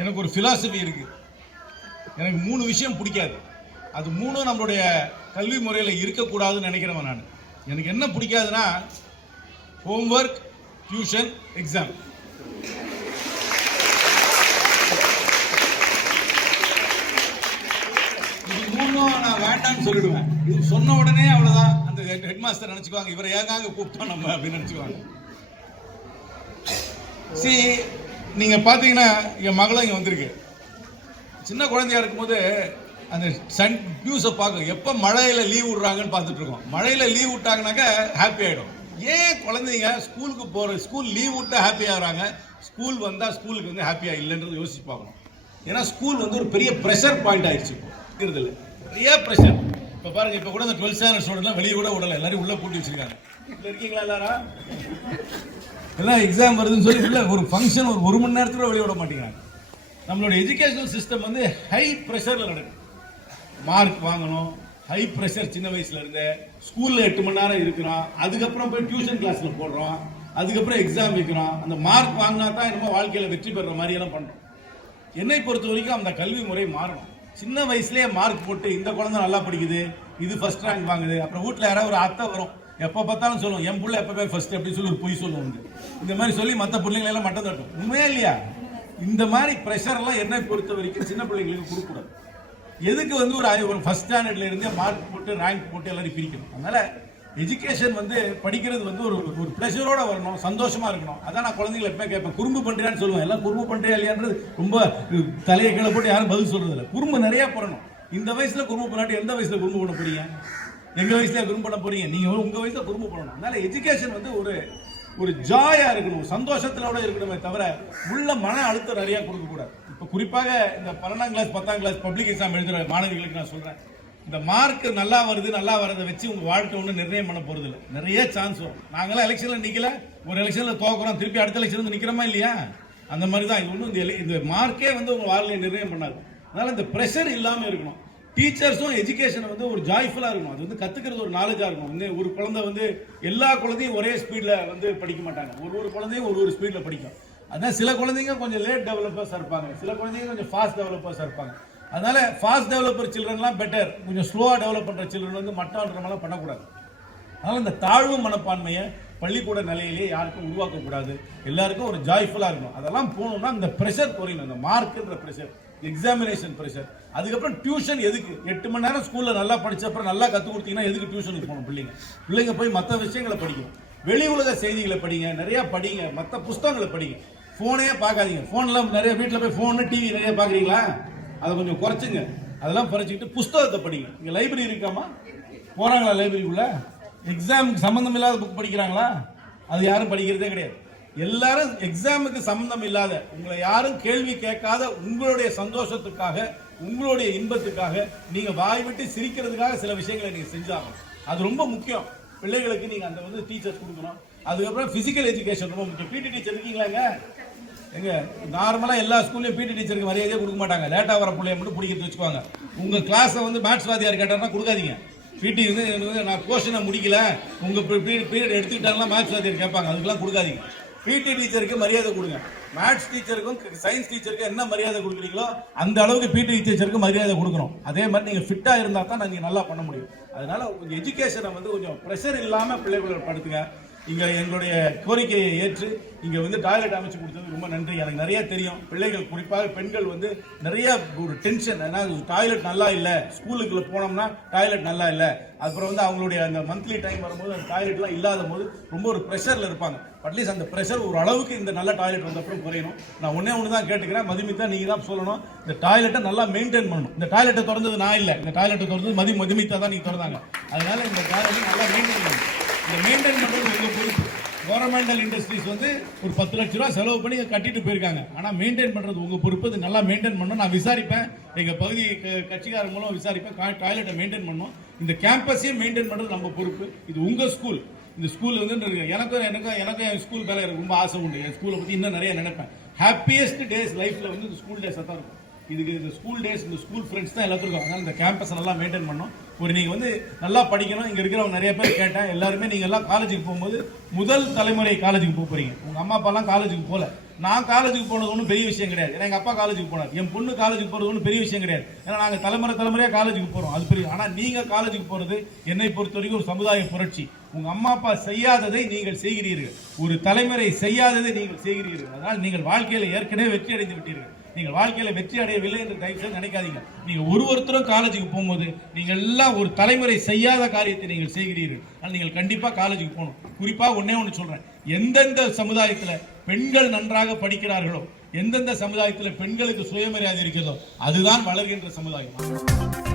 எனக்கு ஒரு பிலாசபி இருக்கு. எனக்கு 3 விஷயம் பிடிக்காது. அது 3 நம்மளுடைய கல்வி முறையில் இருக்கக்கூடாதுன்னு நினைக்கிறவன் நான். எனக்கு என்ன பிடிக்காதுன்னா ஹோம்ஒர்க், டியூஷன், எக்ஸாம். இது 3 நான் வேண்டாம்னு சொல்லிடுவேன். இது சொன்ன உடனே அவ்வளவுதான், அந்த ஹெட் மாஸ்டர் நினைச்சுக்குவாங்க இவரை ஏகாங்க கூப்பிட்டோம் நம்ம அப்படின்னு நினைச்சுக்குவாங்க. நீங்க பாத்தீங்கன்னா என் மகளும் இங்க வந்திருக்கு. சின்ன குழந்தையா இருக்கும்போது அந்த சன் நியூஸை பார்க்க எப்போ மழையில் லீவ் விடுறாங்கன்னு பார்த்துட்டு இருக்கோம். மழையில் லீவ் விட்டாங்கனாக்கா ஹாப்பி ஆகிடும். ஏன் குழந்தைங்க ஸ்கூல் லீவ் விட்டா ஹாப்பி ஆகிறாங்க, ஸ்கூல் வந்தால் ஸ்கூலுக்கு வந்து ஹாப்பியாக இல்லைன்றது யோசிச்சு பார்க்கணும். ஏன்னா ஸ்கூல் வந்து ஒரு பெரிய ப்ரெஷர் பாயிண்ட் ஆயிடுச்சு. இப்போ இருக்கிறதுல நிறைய ப்ரெஷர். இப்போ பாருங்க, இப்போ கூட இந்த 12th ஸ்டாண்டர்ட் ஸ்டூடெண்ட்லாம் வெளியே கூட விடலை, எல்லாரும் உள்ளே பூட்டி வச்சிருக்காங்க. இதில் இருக்கீங்களா எல்லாரும்? எல்லாம் எக்ஸாம் வருதுன்னு சொல்லி இல்லை, ஒரு ஃபங்க்ஷன் ஒரு மணி நேரத்துக்கு வெளியே விட மாட்டேங்கிறாங்க. நம்மளோட எஜுகேஷனல் சிஸ்டம் வந்து ஹை ப்ரெஷரில் நடக்குது. மார்க் வாங்கணும், ஹை ப்ரெஷர். சின்ன வயசுல இருந்த ஸ்கூல்ல 8 மணி நேரம் இருக்கிறோம், அதுக்கப்புறம் போய் டியூஷன் கிளாஸ்ல போடுறோம், அதுக்கப்புறம் எக்ஸாம் வைக்கிறோம். அந்த மார்க் வாங்கினா தான் நம்ம வாழ்க்கையில வெற்றி பெற மாதிரி எல்லாம் பண்றோம். என்னை பொறுத்த வரைக்கும் அந்த கல்வி முறை மாறணும். சின்ன வயசுலயே மார்க் போட்டு இந்த குழந்தை நல்லா படிக்குது, இது ஃபர்ஸ்ட் ரேங்க் வாங்குது, அப்புறம் வீட்டுல யாராவது ஒரு அத்தை வரும், எப்ப பார்த்தாலும் சொல்லுவோம் என் பிள்ளை எப்பவே ஃபர்ஸ்ட் அப்படின்னு சொல்லி ஒரு பொய் சொல்லுவோம். இந்த மாதிரி சொல்லி மற்ற பிள்ளைங்களை எல்லாம் மட்டம் தட்டும். உண்மையா இல்லையா? இந்த மாதிரி ப்ரெஷர் எல்லாம் என்னை பொறுத்த வரைக்கும் சின்ன பிள்ளைங்களுக்கு கொடுக்கூடாது. எதுக்கு வந்து ஒரு ஃபர்ஸ்ட் ஸ்டாண்டர்ட்ல இருந்து மார்க் போட்டு ரேங்க் போட்டு எல்லாரும் பிரிக்கணும். அதனால எஜுகேஷன் வந்து படிக்கிறது வந்து ஒரு ப்ளஷரோட வரணும், சந்தோஷமா இருக்கணும். அதான் நான் குழந்தைங்களை எப்பவுமே கேட்பேன், குறும்பு பண்றியான்னு சொல்லுவேன். எல்லாம் குறும்பு பண்றியா இல்லையான்றது ரொம்ப தலையை கீழே போட்டு யாரும் பதில் சொல்றது இல்லை. குறும்பு நிறைய பண்ணணும். இந்த வயசுல குறும்பு பண்ணாட்டி எந்த வயசுல குறும்பு பண்ண போறீங்க? எங்க வயசுல குறும்பு பண்ண போறீங்க? நீங்க உங்க வயசுல குறும்பு பண்ணணும். அதனால எஜுகேஷன் வந்து ஒரு ஜாயா இருக்கணும், சந்தோஷத்திலோட இருக்கணுமே தவிர உள்ள மன அழுத்தம் நிறைய கொடுக்க கூடாது. இப்ப குறிப்பாக இந்த 12ஆம் கிளாஸ் 10ஆம் கிளாஸ் பப்ளிக் எக்ஸாம் எழுதுற மாணவர்களுக்கு நான் சொல்றேன், இந்த மார்க் நல்லா வருது நல்லா வரதை வச்சு உங்க வாழ்க்கை ஒண்ணு நிர்ணயம் பண்ண போறது இல்லை. நிறைய சான்ஸ் வரும். நாங்களாம் எலெக்ஷன்ல நிக்கல, ஒரு எலெக்ஷன்ல தோக்குறோம், திருப்பி அடுத்த எலெக்ஷன் வந்து நிக்கிறோமா இல்லையா? அந்த மாதிரி தான் இது ஒன்றும் இந்த மார்க்கே வந்து உங்க வாழ்க்கையை நிர்ணயம் பண்ணாது. அதனால இந்த பிரஷர் இல்லாம இருக்கணும். டீச்சர்ஸும் எஜுகேஷன் வந்து ஒரு ஜாய்ஃபுல்லா இருக்கணும். அது வந்து கத்துக்கிறது ஒரு நாலேஜா இருக்கணும். வந்து ஒரு குழந்தை வந்து எல்லா குழந்தையும் ஒரே ஸ்பீட்ல வந்து படிக்க மாட்டாங்க. ஒரு குழந்தையும் ஒரு ஸ்பீட்ல படிக்கும். அதான் சில குழந்தைங்க கொஞ்சம் லேட் டெவலப்பர்ஸா இருப்பாங்க, சில குழந்தைங்க கொஞ்சம் ஃபாஸ்ட் டெவலப்பர்ஸா இருப்பாங்க. அதனால ஃபாஸ்ட் டெவலப்பர் சில்ட்ரன்லாம் பெட்டர், கொஞ்சம் ஸ்லோவா டெவலப் பண்ற சில்ட்ரன் வந்து மட்டம்ன்றமெல்லாம் பண்ணக்கூடாது. அதனால இந்த தாழ்வு மனப்பான்மையை பள்ளிக்கூட நிலையிலேயே யாருக்கும் உருவாக்க கூடாது. எல்லாருக்கும் ஒரு ஜாய்ஃபுல்லா இருக்கணும். அதெல்லாம் போகணும்னா இந்த பிரஷர் குறையணும், இந்த மார்க்ன்ற பிரஷர், எக்ஸாமினேஷன் பிரஷர். அதுக்கப்புறம் டியூஷன் எதுக்கு? 8 மணி நேரம் ஸ்கூல்ல நல்லா படிச்ச அப்புறம் நல்லா கத்து கொடுத்தீங்கன்னா எதுக்கு டியூஷனுக்கு போகணும்? பிள்ளைங்க போய் மற்ற விஷயங்களை படிக்கணும். வெளி உலக செய்திகளை படிங்க, நிறைய படிங்க, மற்ற புஸ்தகங்களை படிங்க. போனே பார்க்காதீங்க. போன்ல நிறைய வீட்டில் போய் போன் டிவி நிறைய பாக்குறீங்களா? அதை கொஞ்சம் குறைச்சுங்க. அதெல்லாம் குறைச்சிக்கிட்டு புஸ்தகத்தை படிங்க. இங்க லைப்ரரி இருக்காமா? போறாங்களா லைப்ரரிக்குள்ள? எக்ஸாமுக்கு சம்பந்தம் இல்லாத புக் படிக்கிறாங்களா? அது யாரும் படிக்கிறதே கிடையாது. எல்லாரும் எக்ஸாமுக்கு சம்பந்தம் இல்லாத, உங்களை யாரும் கேள்வி கேட்காத, உங்களுடைய சந்தோஷத்துக்காக உங்களுடைய இன்பத்துக்காக நீங்க வாய் விட்டு சிரிக்கிறதுக்காக சில விஷயங்களை நீங்க செஞ்சாகணும். அது ரொம்ப முக்கியம். பிள்ளைகளுக்கு நீங்க அந்த வந்து டீச்சர்ஸ் கொடுக்கணும். அதுக்கப்புறம் பிசிக்கல் எஜுகேஷன் ரொம்ப முக்கியம். பிடி டீச்சர் இருக்கீங்களாங்க? எங்க நார்மலா எல்லா ஸ்கூல்லயும் பிடி டீச்சருக்கு மரியாதையே கொடுக்க மாட்டாங்க. லேட்டா வர பிள்ளைய மட்டும் பிடிக்கிறது வச்சுக்குவாங்க. உங்க கிளாஸை வந்து மேத்ஸ் வாத்தியார் கேட்டாருன்னா கொடுக்காதீங்க. பிடி வந்து நான் கோஷனை முடிக்கல, உங்க பீரியட் எடுத்துக்கிட்டாங்கன்னா மேத்ஸ் வாத்தியார் கேட்பாங்க, அதுக்கெல்லாம் கொடுக்காதீங்க. பிடி டீச்சருக்கு மரியாதை கொடுங்க. மேத்ஸ் டீச்சருக்கும் சயின்ஸ் டீச்சருக்கும் என்ன மரியாதை கொடுக்குறீங்களோ அந்த அளவுக்கு பிடி டீச்சருக்கு மரியாதை கொடுக்கணும். அதே மாதிரி நீங்க ஃபிட்டா இருந்தா தான் நீங்க நல்லா பண்ண முடியும். அதனால உங்க எஜுகேஷனை வந்து கொஞ்சம் ப்ரெஷர் இல்லாம பிள்ளைகளை படுத்துங்க. இங்க எங்களுடைய கோரிக்கையை ஏற்று இங்க வந்து டாய்லெட் அமைச்சு கொடுத்தது ரொம்ப நன்றி. எனக்கு நிறைய தெரியும், பிள்ளைகள் குறிப்பாக பெண்கள் வந்து நிறைய ஒரு டென்ஷன். ஏன்னா டாய்லெட் நல்லா இல்லை, ஸ்கூலுக்குள்ள போனோம்னா டாய்லெட் நல்லா இல்லை, அப்புறம் வந்து அவங்களுடைய அந்த மந்த்லி டைம் வரும்போது அந்த டாய்லெட்லாம் இல்லாத போது ரொம்ப ஒரு ப்ரெஷர்ல இருப்பாங்க. அட்லீஸ்ட் அந்த ப்ரெஷர் ஒரு அளவுக்கு இந்த நல்ல டாய்லெட் வந்த அப்புறம் குறையணும். நான் ஒன்று தான் கேட்டுக்கிறேன், மதுமிதா நீங்க தான் சொல்லணும், இந்த டாய்லெட்டை நல்லா மெயின்டைன் பண்ணணும். இந்த டாய்லெட்டை திறந்தது நான் இல்லை, இந்த டாய்லெட்டை திறந்தது மதுமிதா தான் நீங்க திறந்தாங்க. அதனால இந்த டாய்லெட்டை நல்லா மெயின்டைன் பண்ணணும். இந்த மெயின்டைன் பண்றது உங்க பொறுப்பு. கவர்மெண்டல் இண்டஸ்ட்ரீஸ் வந்து ஒரு 10 லட்ச ரூபா செலவு பண்ணி கட்டிட்டு போயிருக்காங்க. ஆனா மெயின்டைன் பண்றது உங்க பொறுப்பு. இது நல்லா மெயின்டைன் பண்ணணும். நான் விசாரிப்பேன், எங்க பகுதி கட்சிக்காரர் மூலம் விசாரிப்பேன். டாய்லெட்டை மெயின்டைன் பண்ணணும். இந்த கேம்பஸையும் மெயின்டைன் பண்றது நம்ம பொறுப்பு. இது உங்க ஸ்கூல். இந்த ஸ்கூல் வந்து எனக்கும் என் ஸ்கூல் மேல ரொம்ப ஆசை உண்டு. என் ஸ்கூலை பத்தி இன்னும் நிறைய நினைப்பேன். ஹாப்பியஸ்ட் டேஸ் லைஃப்ல வந்து இந்த ஸ்கூல் டேஸ் தான் இருக்கும். இதுக்கு இந்த ஸ்கூல் டேஸ், இந்த ஸ்கூல் ஃப்ரெண்ட்ஸ் தான் எல்லாத்துக்கும். அதனால இந்த கேம்பஸ் நல்லா மெயின்டைன் பண்ணணும். நீங்க வந்து நல்லா படிக்கணும். இங்க இருக்கிறவங்க நிறைய பேர் கேட்டேன், எல்லாருமே நீங்க எல்லாம் காலேஜுக்கு போகும்போது முதல் தலைமுறை காலேஜுக்கு போறீங்க. உங்க அம்மா அப்பா எல்லாம் காலேஜுக்கு போல, நான் காலேஜுக்கு போனது ஒன்றும் பெரிய விஷயம் கிடையாது. ஏன்னா எங்க அப்பா காலேஜுக்கு போனார். என் பொண்ணு காலேஜுக்கு போறது ஒன்றும் பெரிய விஷயம் கிடையாது. ஏன்னா நாங்க தலைமுறையா காலேஜுக்கு போறோம். அது பெரிய. ஆனா நீங்க காலேஜுக்கு போறது என்னை பொறுத்த வரைக்கும் ஒரு சமுதாய புரட்சி. உங்க அம்மா அப்பா செய்யாததை நீங்கள் செய்கிறீர்கள். ஒரு தலைமுறை செய்யாததை நீங்கள் செய்கிறீர்கள். அதனால் நீங்கள் வாழ்க்கையில ஏற்கனவே வெற்றி அடைந்து விட்டீர்கள். நீங்கள் வாழ்க்கையில வெற்றி அடையவில்லை என்று தயவு செய்து நினைக்காதீங்க. நீங்க ஒருத்தரும் காலேஜுக்கு போகும்போது நீங்க எல்லாம் ஒரு தலைமுறை செய்யாத காரியத்தை நீங்கள் செய்கிறீர்கள். ஆனால் நீங்கள் கண்டிப்பா காலேஜுக்கு போகணும். குறிப்பா ஒண்ணு சொல்றேன், எந்தெந்த சமுதாயத்துல பெண்கள் நன்றாக படிக்கிறார்களோ, எந்தெந்த சமுதாயத்துல பெண்களுக்கு சுயமரியாதை இருக்கிறதோ அதுதான் வளர்கின்ற சமுதாயம்.